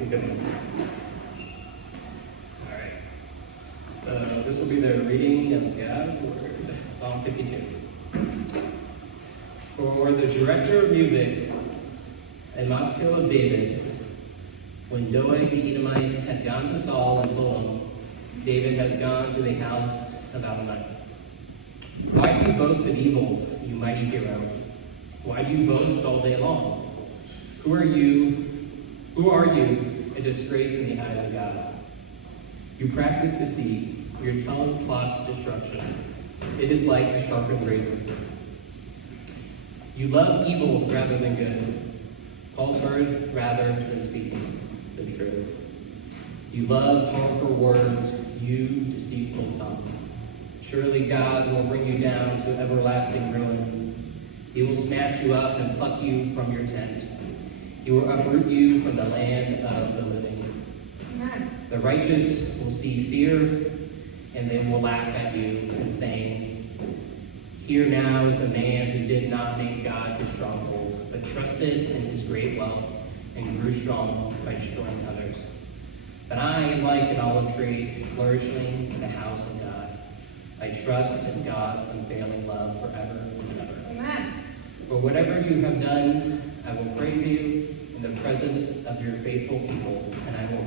It's a good one. All right. So this will be the reading of God's Word, Psalm 52. For the director of music, a maskil of David, when Doeg the Edomite had gone to Saul and told him, David has gone to the house of Adonai. Why do you boast of evil, you mighty hero? Why do you boast all day long? Who are you, a disgrace in the eyes of God? You practice deceit, your tongue plots destruction. It is like a sharpened razor. You love evil rather than good, falsehood rather than speaking the truth. You love harmful words, you deceitful tongue. Surely God will bring you down to everlasting ruin. He will snatch you up and pluck you from your tent. He will uproot you from the land of the living. Amen. The righteous will see fear, and they will laugh at you and saying, here now is a man who did not make God his stronghold, but trusted in his great wealth and grew strong by destroying others. But I am like an olive tree flourishing in the house of God. I trust in God's unfailing love forever and ever. Amen. For whatever you have done, I will praise you in the presence of your faithful people, and I will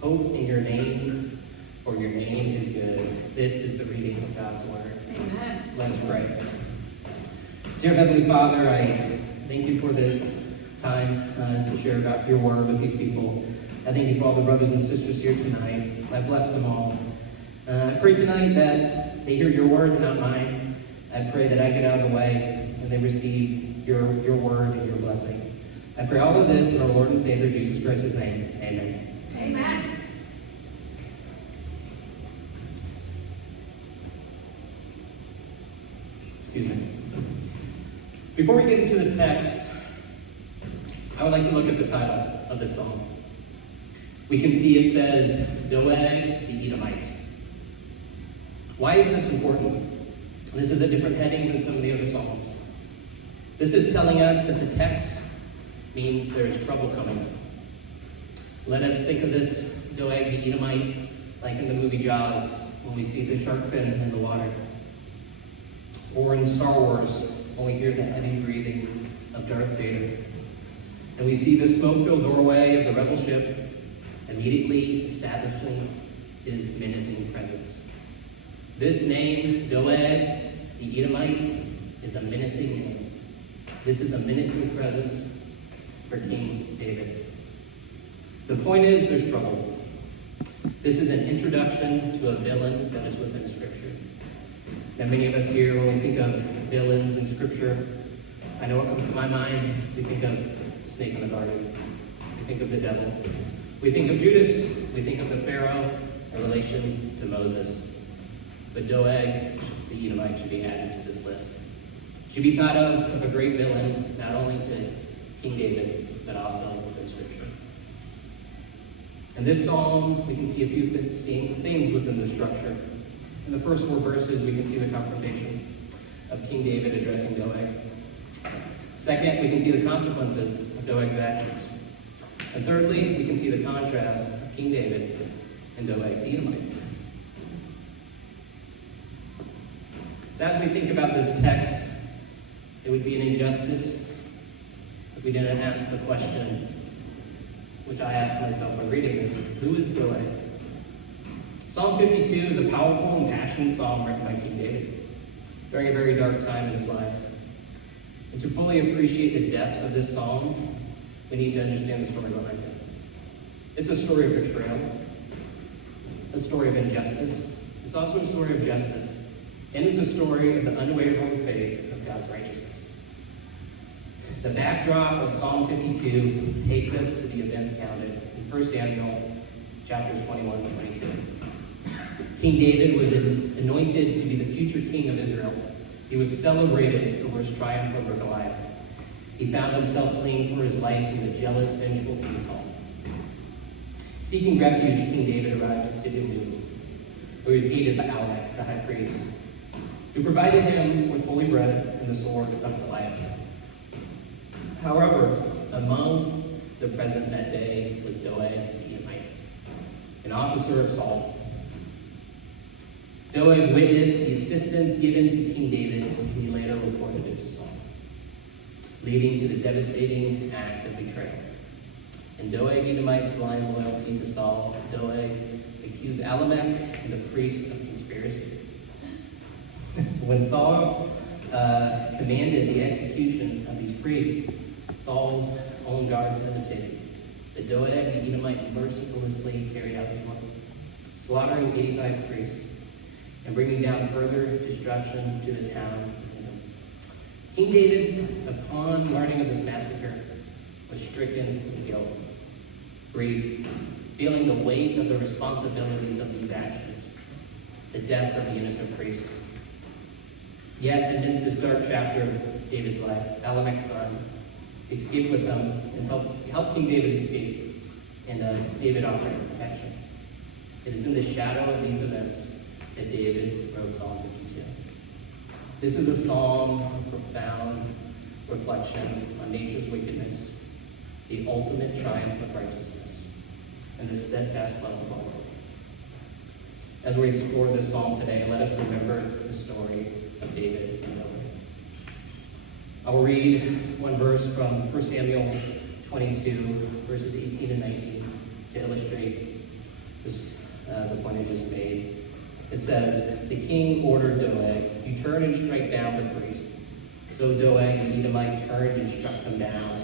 hope in your name, for your name is good. This is the reading of God's Word. Amen. Let us pray. Dear Heavenly Father, I thank you for this time to share about your word with these people. I thank you for all the brothers and sisters here tonight. I bless them all. I pray tonight that they hear your word, not mine. I pray that I get out of the way and they receive your word and your blessing. I pray all of this in our Lord and Savior Jesus Christ's name. Amen. Amen. Excuse me. Before we get into the text, I would like to look at the title of this song. We can see it says, Doeg the Edomite. Why is this important? This is a different heading than some of the other songs. This is telling us that the text means there is trouble coming. Let us think of this Doeg the Edomite like in the movie Jaws, when we see the shark fin in the water. Or in Star Wars, when we hear the heavy breathing of Darth Vader. And we see the smoke-filled doorway of the rebel ship immediately establishing his menacing presence. This name, Doeg the Edomite, is a menacing name. This is a menacing presence for King David. The point is, there's trouble. This is an introduction to a villain that is within Scripture. Now, many of us here, when we think of villains in Scripture, I know what comes to my mind. We think of the snake in the garden. We think of the devil. We think of Judas. We think of the Pharaoh in relation to Moses. But Doeg, the Edomite, should be added to this list. Should be thought of a great villain, not only to King David, but also within Scripture. In this psalm, we can see a few things within the structure. In the first 4 verses, we can see the confrontation of King David addressing Doeg. Second, we can see the consequences of Doeg's actions. And thirdly, we can see the contrast of King David and Doeg the Edomite. So as we think about this text, it would be an injustice if we didn't ask the question, which I asked myself when reading this: who is Doeg? Psalm 52 is a powerful and passionate psalm written by King David during a very dark time in his life. And to fully appreciate the depths of this psalm, we need to understand the story behind it. It's a story of betrayal. It's a story of injustice. It's also a story of justice. And it's a story of the unwavering faith of God's righteousness. The backdrop of Psalm 52 takes us to the events counted in 1 Samuel chapters 21 and 22. King David was anointed to be the future king of Israel. He was celebrated over his triumph over Goliath. He found himself fleeing for his life from the jealous, vengeful King Saul. Seeking refuge, King David arrived at Sidon, where he was aided by Amalek, the high priest, who provided him with holy bread and the sword of Goliath. However, among the present that day was Doeg an officer of Saul. Doeg witnessed the assistance given to King David, and he later reported it to Saul, leading to the devastating act of betrayal. And Doeg Edomite's blind loyalty to Saul, Doeg accused Ahimelech and the priest of conspiracy. When Saul commanded the execution of these priests, Saul's own guards hesitated. But Doeg the Edomite mercilessly carried out the order, slaughtering 85 priests and bringing down further destruction to the town within him. King David, upon learning of this massacre, was stricken with guilt, grief, feeling the weight of the responsibilities of these actions, the death of the innocent priests. Yet, amidst this dark chapter of David's life, Ahimelech's son escaped with them and helped King David escape, and David offered protection. It is in the shadow of these events that David wrote Psalm 52. This is a psalm of profound reflection on nature's wickedness, the ultimate triumph of righteousness, and the steadfast love of our Lord. As we explore this psalm today, let us remember the story of David and Doeg. I will read one verse from 1 Samuel 22, verses 18 and 19, to illustrate this, the point I just made. It says, "The king ordered Doeg, 'You turn and strike down the priest.' So Doeg the Edomite turned and struck them down.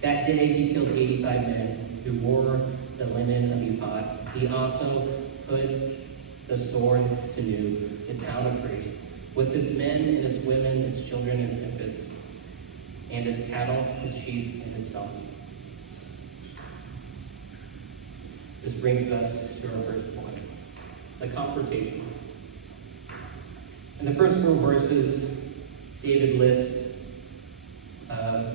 That day he killed 85 men who wore the linen of Ephod. He also put the sword to Nu, the town of priests, with its men and its women, its children and its infants, and its cattle, its sheep, and its donkeys." This brings us to our first point, the confrontation. In the first 4 verses, David lists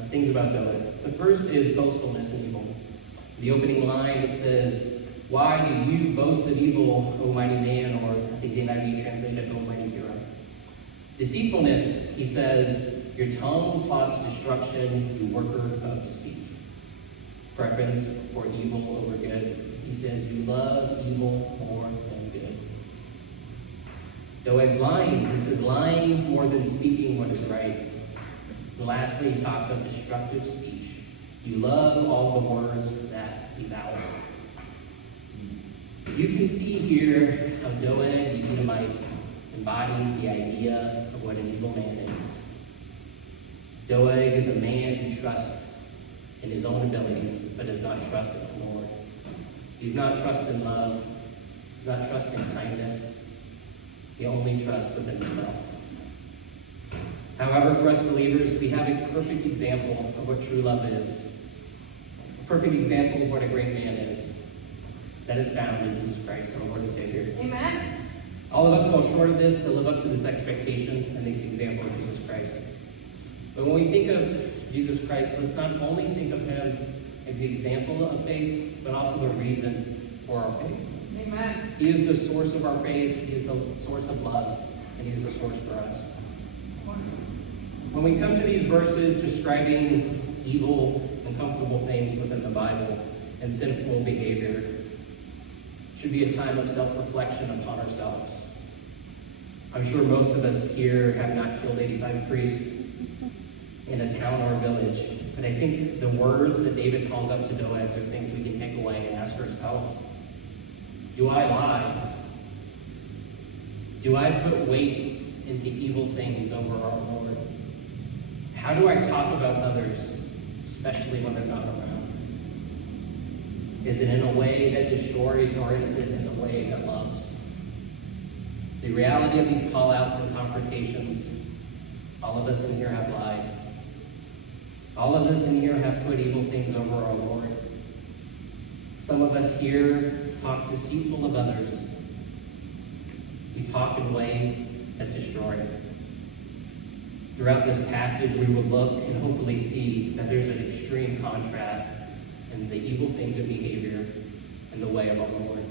things about Doeg. The first is boastfulness and evil. In the opening line, it says, "Why do you boast of evil, O mighty man?" Or I think the NIV translated, "O mighty hero." Deceitfulness, he says, "Your tongue plots destruction, you worker of deceit." Preference for evil over good. He says, "You love evil more than good." Doeg's lying. He says, "Lying more than speaking what is right." And lastly, he talks of destructive speech. "You love all the words that devour." You can see here how Doeg the Edomite embodies the idea of what an evil man is. Doeg is a man who trusts in his own abilities, but does not trust in the Lord. He's not trusting love. He's not trusting kindness. He only trusts within himself. However, for us believers, we have a perfect example of what true love is. A perfect example of what a great man is. That is found in Jesus Christ, our Lord and Savior. Amen. All of us fall short of this to live up to this expectation and this example of Jesus Christ. But when we think of Jesus Christ, let's not only think of him as the example of faith, but also the reason for our faith. Amen. He is the source of our faith, he is the source of love, and he is the source for us. When we come to these verses describing evil, uncomfortable things within the Bible and sinful behavior, it should be a time of self-reflection upon ourselves. I'm sure most of us here have not killed 85 priests in a town or a village, but I think the words that David calls up to Doeg are things we can take away and ask ourselves. Do I lie? Do I put weight into evil things over our Lord? How do I talk about others, especially when they're not around? Is it in a way that destroys, or is it in a way that loves? The reality of these call-outs and confrontations, all of us in here have lied. All of us in here have put evil things over our Lord. Some of us here talk deceitful of others. We talk in ways that destroy. Throughout this passage, we will look and hopefully see that there's an extreme contrast in the evil things of behavior and the way of our Lord.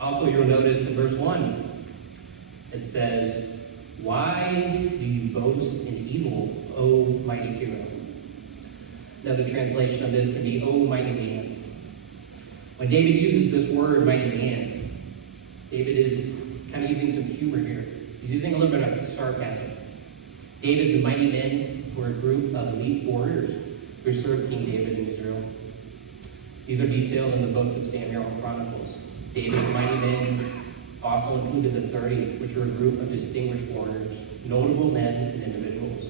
Also, you'll notice in verse 1, it says, "Why do you boast in evil, O mighty hero?" Another translation of this can be, "Oh, mighty man." When David uses this word, mighty man, David is kind of using some humor here. He's using a little bit of sarcasm. David's mighty men were a group of elite warriors who served King David in Israel. These are detailed in the books of Samuel and Chronicles. David's mighty men also included the 30, which were a group of distinguished warriors, notable men and individuals.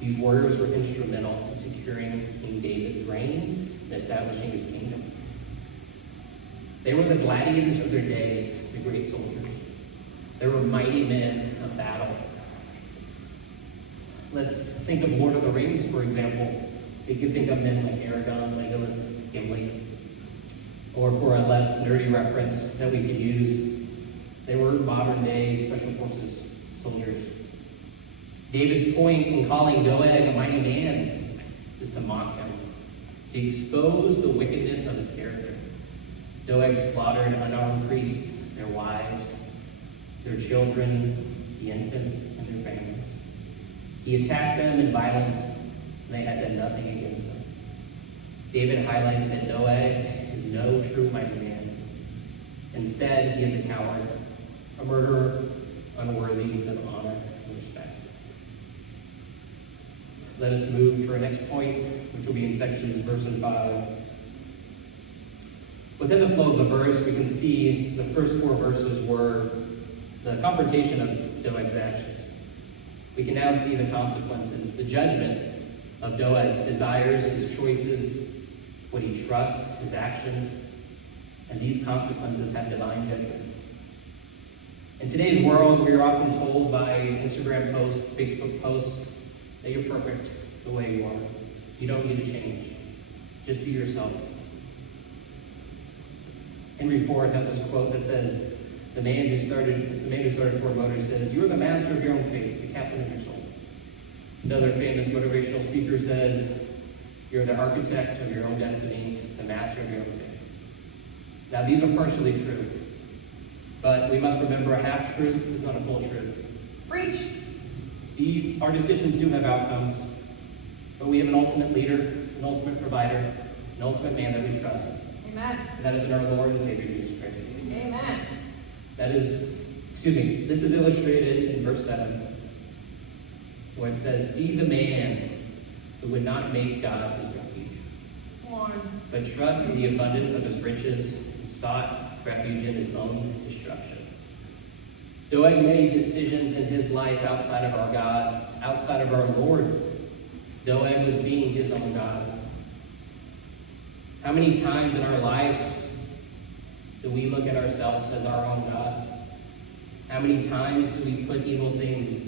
These warriors were instrumental in securing King David's reign and establishing his kingdom. They were the gladiators of their day, the great soldiers. They were mighty men of battle. Let's think of Lord of the Rings, for example. You could think of men like Aragorn, Legolas, Gimli. Or for a less nerdy reference that we could use, they were modern-day special forces soldiers. David's point in calling Doeg a mighty man is to mock him, to expose the wickedness of his character. Doeg slaughtered unarmed priests, their wives, their children, the infants, and their families. He attacked them in violence, and they had done nothing against them. David highlights that Doeg is no true mighty man. Instead, he is a coward, a murderer, unworthy of honor and respect. Let us move to our next point, which will be in sections verse and 5. Within the flow of the verse, we can see the first 4 verses were the confrontation of Doeg's actions. We can now see the consequences, the judgment of Doeg's desires, his choices, what he trusts, his actions, and these consequences have divine judgment. In today's world, we are often told by Instagram posts, Facebook posts, that you're perfect the way you are. You don't need to change. Just be yourself. Henry Ford has this quote that says, it's the man who started Ford Motors says, "You are the master of your own fate, the captain of your soul." Another famous motivational speaker says, "You're the architect of your own destiny, the master of your own fate." Now, these are partially true, but we must remember a half-truth is not a full truth. Preach! Our decisions do have outcomes, but we have an ultimate leader, an ultimate provider, an ultimate man that we trust. Amen. And that is in our Lord and Savior, Jesus Christ. Amen. This is illustrated in verse 7, where it says, "See the man who would not make God his refuge, Come on. but trust in the abundance of his riches and sought refuge in his own destruction." Doeg made decisions in his life outside of our God, outside of our Lord. Doeg was being his own God. How many times in our lives do we look at ourselves as our own gods? How many times do we put evil things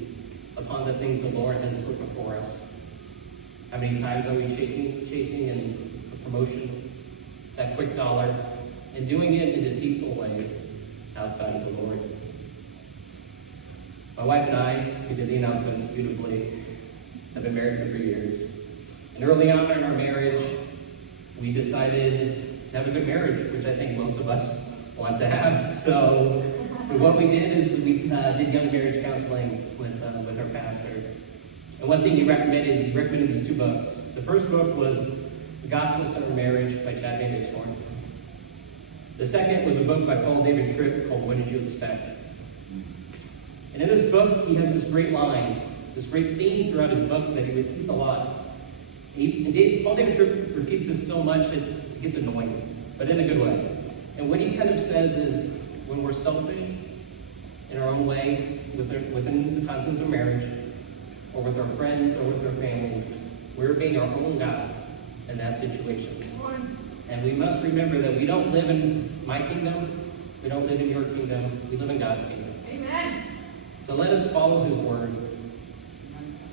upon the things the Lord has put before us? How many times are we chasing a promotion, that quick dollar, and doing it in deceitful ways outside of the Lord? My wife and I, who did the announcements beautifully, have been married for 3 years. And early on in our marriage, we decided to have a good marriage, which I think most of us want to have. So what we did is we did young marriage counseling with our pastor. And one thing he recommended these 2 books. The first book was The Gospel-Centered Marriage by Chad Van Dixhoorn. The second was a book by Paul David Tripp called What Did You Expect? And in this book, he has this great line, this great theme throughout his book that he repeats a lot. Paul David Tripp repeats this so much that it gets annoying, but in a good way. And what he kind of says is, when we're selfish in our own way, within the context of marriage, or with our friends, or with our families, we're being our own gods in that situation. And we must remember that we don't live in my kingdom, we don't live in your kingdom, we live in God's kingdom. Amen. So let us follow his word.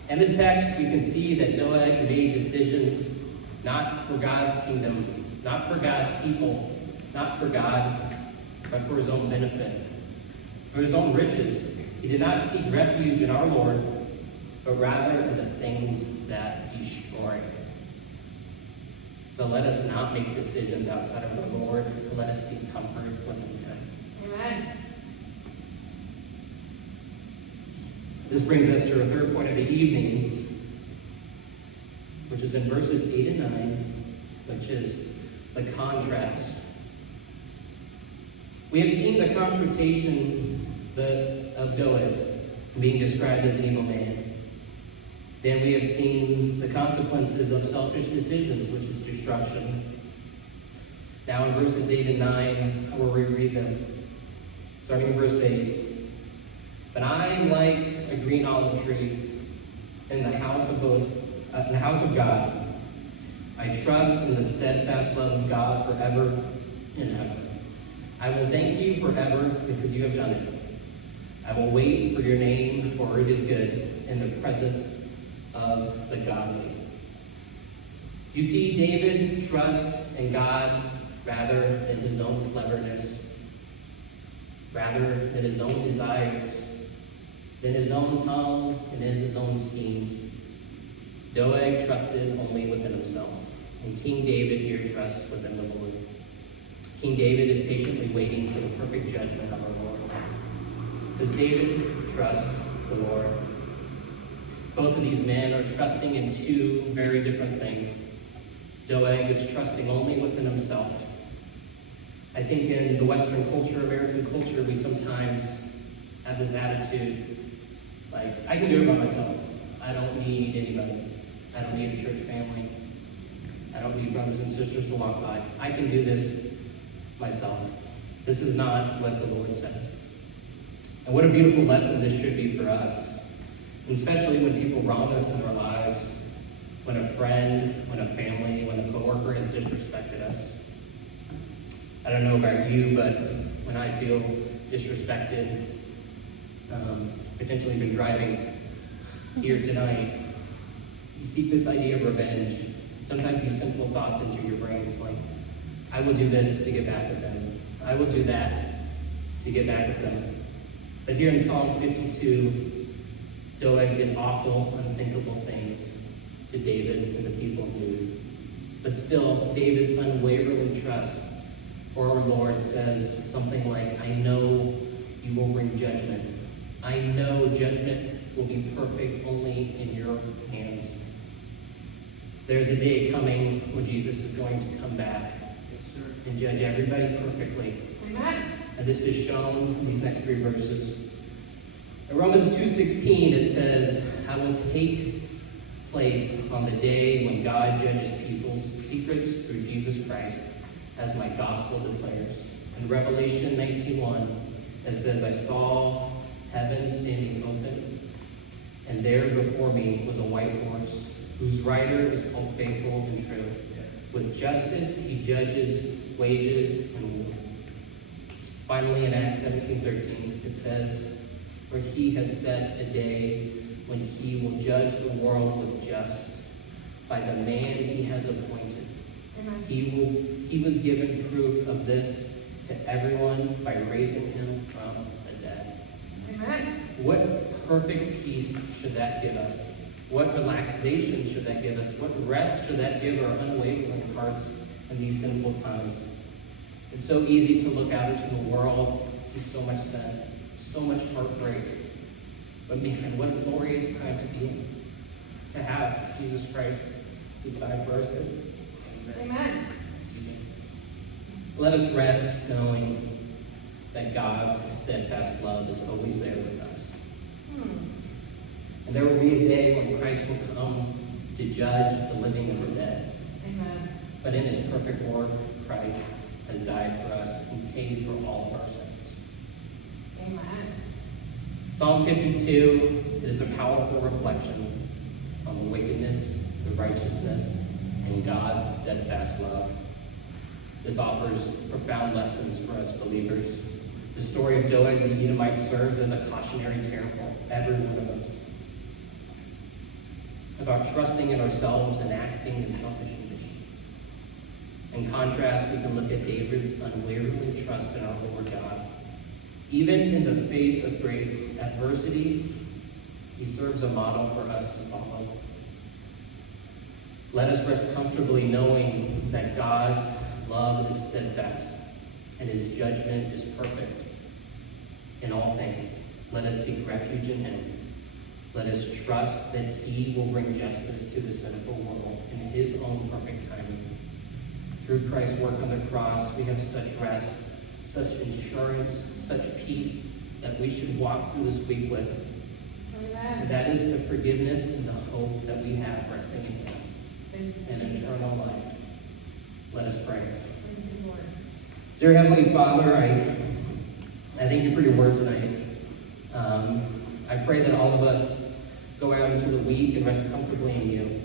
In the text, we can see that Doeg made decisions not for God's kingdom, not for God's people, not for God, but for his own benefit, for his own riches. He did not seek refuge in our Lord, but rather in the things that destroy. So let us not make decisions outside of the Lord, but let us seek comfort within him. Amen. This brings us to our third point of the evening, which is in verses 8 and 9, which is the contrast. We have seen the confrontation of Doeg being described as an evil man. Then we have seen the consequences of selfish decisions, which is destruction. Now in verses 8 and 9, I will reread them. Starting in verse 8. But I am like a green olive tree in the house of God. I trust in the steadfast love of God forever and ever. I will thank you forever because you have done it. I will wait for your name, for it is good in the presence of the godly. You see, David trusts in God rather than his own cleverness, rather than his own desires, than his own tongue and his own schemes. Doeg trusted only within himself, and King David here trusts within the Lord. King David is patiently waiting for the perfect judgment of our Lord. Does David trust the Lord? Both of these men are trusting in two very different things. Doeg is trusting only within himself. I think in the Western culture, American culture, we sometimes have this attitude, like, I can do it by myself. I don't need anybody. I don't need a church family. I don't need brothers and sisters to walk by. I can do this myself. This is not what the Lord says. And what a beautiful lesson this should be for us, and especially when people wrong us in our lives, when a friend, when a family, when a coworker has disrespected us. I don't know about you, but when I feel disrespected, potentially even driving here tonight, you seek this idea of revenge. Sometimes these simple thoughts into your brain. It's like, I will do this to get back at them. I will do that to get back at them. But here in Psalm 52, Doeg did awful, unthinkable things to David and the people knew. But still, David's unwavering trust for our Lord says something like, I know you will bring judgment. I know judgment will be perfect only in your hands. There's a day coming when Jesus is going to come back and judge everybody perfectly. Amen. And this is shown in these next three verses. In Romans 2:16, it says, I will take place on the day when God judges people's secrets through Jesus Christ, as my gospel declares. In Revelation 19:1, it says, I saw heaven standing open, and there before me was a white horse, whose rider is called Faithful and True. With justice he judges wages and war. Finally, in Acts 17:13, it says, for he has set a day when he will judge the world with just by the man he has appointed. Amen. He was given proof of this to everyone by raising him from the dead. Amen. What perfect peace should that give us? What relaxation should that give us? What rest should that give our unwavering hearts in these sinful times? It's so easy to look out into the world and see so much sin, so much heartbreak. But man, what a glorious time to be in. To have Jesus Christ who died for our sins. Amen. Let us rest knowing that God's steadfast love is always there with us. And there will be a day when Christ will come to judge the living and the dead. Amen. But in his perfect work, Christ has died for us and paid for all of our sins. Amen. Psalm 52 is a powerful reflection on the wickedness, the righteousness, and God's steadfast love. This offers profound lessons for us believers. The story of Doeg the Edomite serves as a cautionary tale for every one of us about trusting in ourselves and acting in selfish ambition. In contrast, we can look at David's unwavering trust in our Lord God. Even in the face of great adversity, he serves a model for us to follow. Let us rest comfortably knowing that God's love is steadfast and his judgment is perfect. In all things, let us seek refuge in him. Let us trust that he will bring justice to the sinful world in his own perfect timing. Through Christ's work on the cross, we have such rest, such insurance, such peace that we should walk through this week with. Amen. And that is the forgiveness and the hope that we have resting in him Thank you, and Jesus. eternal life. Let us pray. Thank you, Lord. Dear Heavenly Father, I thank you for your word tonight. I pray that all of us go out into the week and rest comfortably in you.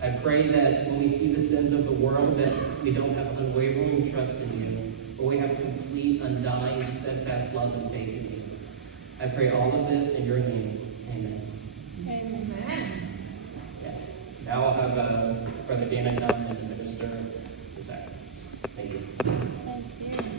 I pray that when we see the sins of the world, that we don't have unwavering trust in you, but we have complete, undying, steadfast love and faith in you. I pray all of this in your name. Amen. Amen. Yeah. Now I'll have Brother Dana come and minister the sacraments. Thank you. Thank you.